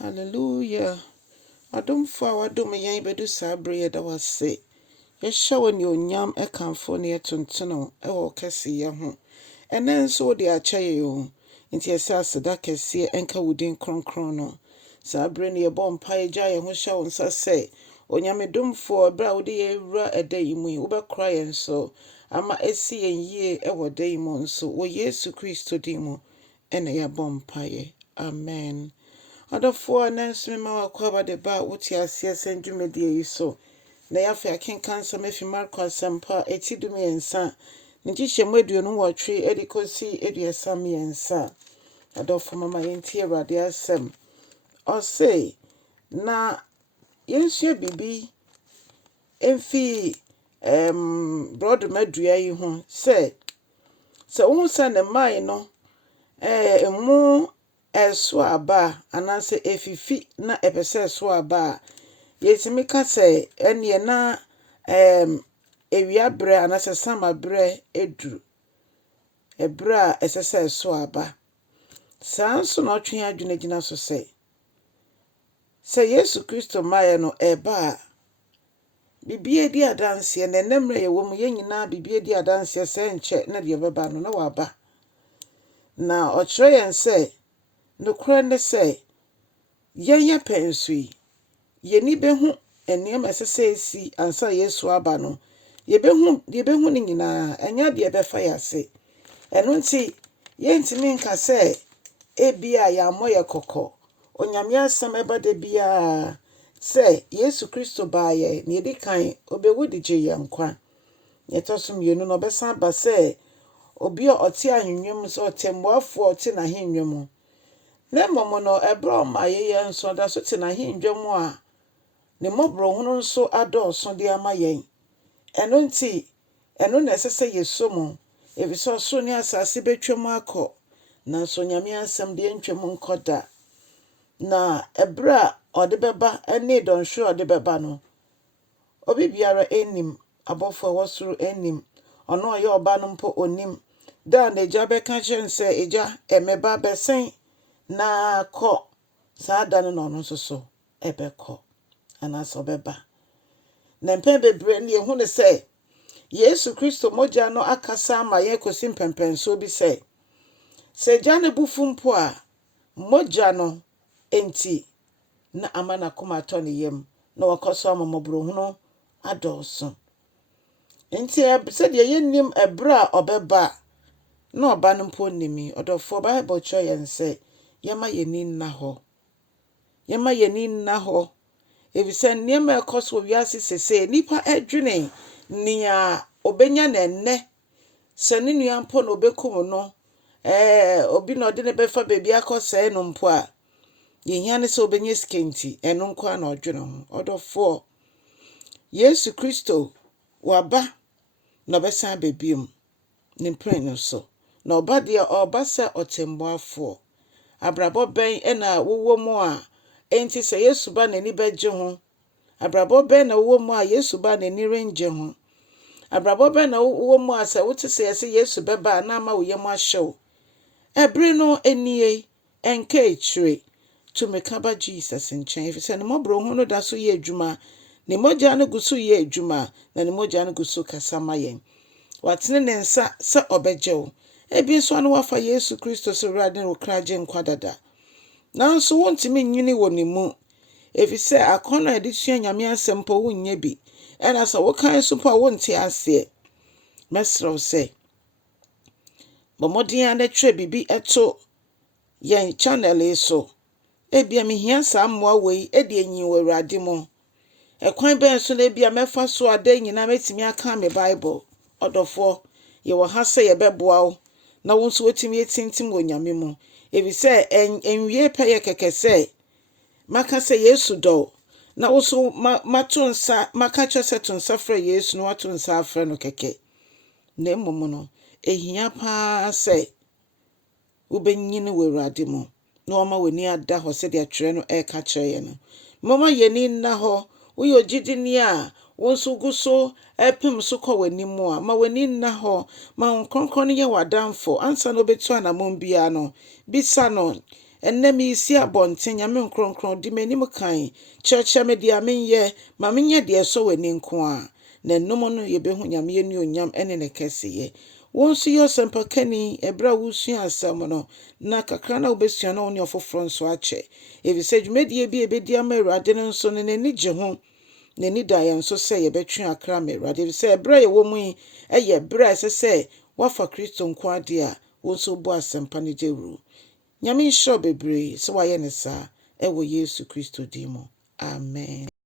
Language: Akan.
Hallelujah. Adomfo a wadom yɛn bedu saa bere yɛda wase. Yɛhyɛ wo ne onyam ɛkamfo ne yɛtontono ɛwɔ kɛseyɛ ho. Ɛnɛ nso wode akyɛ yɛn o. Nti yɛsɛ aseda kɛseɛ ɛnka wo din kronkron no. Saa bere ne yɛbɔ mpaeɛ gya yɛn ho hyɛ wo nsa sɛ Onyamedomfoɔ bere a wode yɛwura ɛda yi mu yi wobɛkora yɛn so ama ɛsi yɛn yie ɛwɔ da yi mu nso wɔ Yesu Kristo din mu ɛna yɛbɔ mpaeɛ. Amen. Adɔfoɔ na nso mema wakɔ aba de ba wote aseɛ sɛ dwumadie yi so. Na yɛafa akenka nsɛm afi Marko asɛmpa eti dumiɛnsa ne nkyekyɛmu aduonu nwɔtwe ɛde kɔsi aduasa mmiɛnsa. Adɔfo mama yɛntie Awurade asɛm. Ɔse na yɛnsua bibi ɛmfi brɔdoma dua yi ho sɛ wohu sɛ ne mman no emu ɛso aba anaasɛ efifi na ɛpɛ ɛso aba a yɛtumi ka sɛ ɛneɛ na ewia berɛ anaasɛ sama berɛ eduru ɛberɛ a ɛsɛ sɛ ɛso aba. Saa nso na ɔtwe adwene gyina so sɛ Yesu Kristo maayɛ no ɛba a bibie di adanseɛ na ɛnɛmmerɛ yɛwɔ mu yɛn nyinaa bibie di adanseɛ sɛ nkyɛ na deɛ bɛba no na waba. Na ɔkyerɛ yɛn sɛ nokorɛ ne sɛ yɛnyɛ pɛ nso yi yɛni bɛhu nneɛma ɛsɛ sɛ esi ansa Yesu aba no yɛbɛhu ne nyinaa ɛnyɛ deɛ bɛfa yɛ ase. Ɛno nti yɛntumi nka sɛ ebia yɛammɔ yɛ kɔkɔ. Onyame asɛm ɛba da biara sɛ Yesu Kristo baayɛ na yɛdi kan obɛwu de gye yɛn nkwa. Yɛtɔ so mmienu na ɔbɛsan aba sɛ obi a ɔte ahennwa mu sɛ ɔtɛmmoafoɔ a ɔte n'ahennwa mu. Na mmom no ɛberɛ ɔma yɛyɛ nso ɔda so te n'ahennwa mu a ne mmɔborɔhunu nso adɔɔso de ama yɛn. Ɛno nti ɛno na ɛsɛ sɛ yɛsɔ mu ɛfisɛ ɔsoro ne asase bɛtwam akɔ nanso Onyame asɛm deɛ ntwam nkɔ da. Na ɛberɛ a ɔde bɛba ɛne dɔnhwere a ɔde bɛba no obi biara ɛnnim, abɔfo a ɛwɔ soro ɛnnim, ɔno ɔyɛ ɔba no mpo ɔnnim. Da a n'agya bɛka kyerɛ no sɛ agya ɛmɛba bɛsɛn na kɔ, saa da no na ɔno nso so ɛbɛkɔ anaasɛ ɔbɛba. Na mpɛn bebree ne yɛhu ne sɛ Yesu Kristo mogya no akasa ama yɛn kɔsi mpɛmpɛnsoɔ bi sɛ agya no bufu mpo a mogya no enti na ama n'akoma atɔ ne yam na wakɔ so ama mmɔborɔhunu adɔɔso. Nti sɛdeɛ yɛnnim ɛberɛ a ɔbɛba na ɔba no mpo nnimi. Ɔdɔfoɔ Bible kyerɛ yɛn sɛ yɛma yɛni nna hɔ. Yɛma yɛni nna hɔ. Efisɛ nneɛma ɛkɔ so wɔ wiase sesee nipa ɛdwene nea obenya na ɛnnɛ sɛ ne nua mpo na obɛkum no obi na ɔde ne bɛfa baabi akɔsɛe no mpo a yɛhia ne sɛ obenya sika nti ɛno nko a na ɔdwene ho. Ɔdɔfoɔ Yesu Kristo waba na ɔbɛsan aba biom ne mprɛn no so. Na ɔba deɛ ɔba sɛ ɔtɛmmoafoɔ. Abrabɔ bɛn ɛna wowɔ mu a enti sɛ Yesu ba n'ani bɛgye ho. Abrabɔ bɛn na wowɔ mu a Yesu ba n'ani rengye ho. Abrabɔ bɛn na wowɔ mu a sɛ wote sɛ yɛsɛ Yesu bɛba a na ama wo yam ahyɛw. Ɛbere no enie ɛnka ekyire. Tumeka ba Jesus nkyɛn efisɛ ne mmɔborɔhunu no da so yɛ adwuma. Ne mogya no gu so yɛ adwuma na ne mogya no gu so kasa ma yɛn. Watene ne nsa sɛ ɔbɛgye wo. Ebi nso ano wafa Yesu Kristo so Awurade ne wo kra gye nkwa dada. Nanso wontumi nyini wɔ ne mu efisɛ akɔnnɔ a yɛde sua Nyame asɛm mpo wonnyɛ bi. Ɛna sɛ wokan so mpo a wonte aseɛ. Mɛsrɛ wo sɛ bɔ mmɔden a na twerɛ bibi ɛto yɛn channel yi so. Ebia mehia saa mmoa wei ɛde enyi wɔ Awurade mu. Ɛkwan bɛn so na ebia mɛfa so a da nyinaa mɛtumi aka me Bible. Ɔdɔfoɔ yɛwɔ ha sɛ yɛbɛboa wo na wo nso wotumi etintim wɔ Nyame mu. Efisɛ enwie pɛ yɛ kɛkɛ sɛ maka sɛ Yesu dɔ na wo so mato nsa maka kyerɛ sɛ to nsa frɛ Yesu na wato nsa afrɛ no kɛkɛ. Na mmom no ehia paa sɛ wobɛnyini wɔ Awurade mu na ɔma w'ani ada hɔ sɛdeɛ atwerɛ no ɛka kyerɛ yɛn no. Mama yɛni nna hɔ. Woyɛ ogyidini a wo nso gu so ɛpem so kɔ w'anim a ma w'ani nna hɔ. Ma wo nkronkron no yɛ w'adamfo ansa na obetu anamon bia no bisa no Enne mi isi abonten nyame nkronkron di m'anim kan kyerɛkyerɛ me deɛ menyɛ ma menyɛ deɛ ɛsɔ w'ani nko a na ɛnom no yɛbɛhu nyame ani onyam ɛne ne kɛseyɛ. Wɔn nso yɛ ɔsɛmpakani ɛberɛ a wosua asɛm no na kakra na wobɛsua na wo ne ɔfoforɔ nso akyɛ. Ɛfisɛ dwumadie bi a ɛbɛdi ama Awurade no nso no n'ani gye ho. N'ani da yɛn nso sɛ yɛbɛtwe akra ma Awurade. Ɛfisɛ ɛberɛ a yɛwɔ mu yi ɛyɛ berɛ a ɛsɛ sɛ woafa Kristo nko ade a wo nso bɔ asɛmpa no gye wuro. Nyame nhyira bebree sɛ wayɛ ne saa ɛwɔ Yesu Kristo din mu. Amen.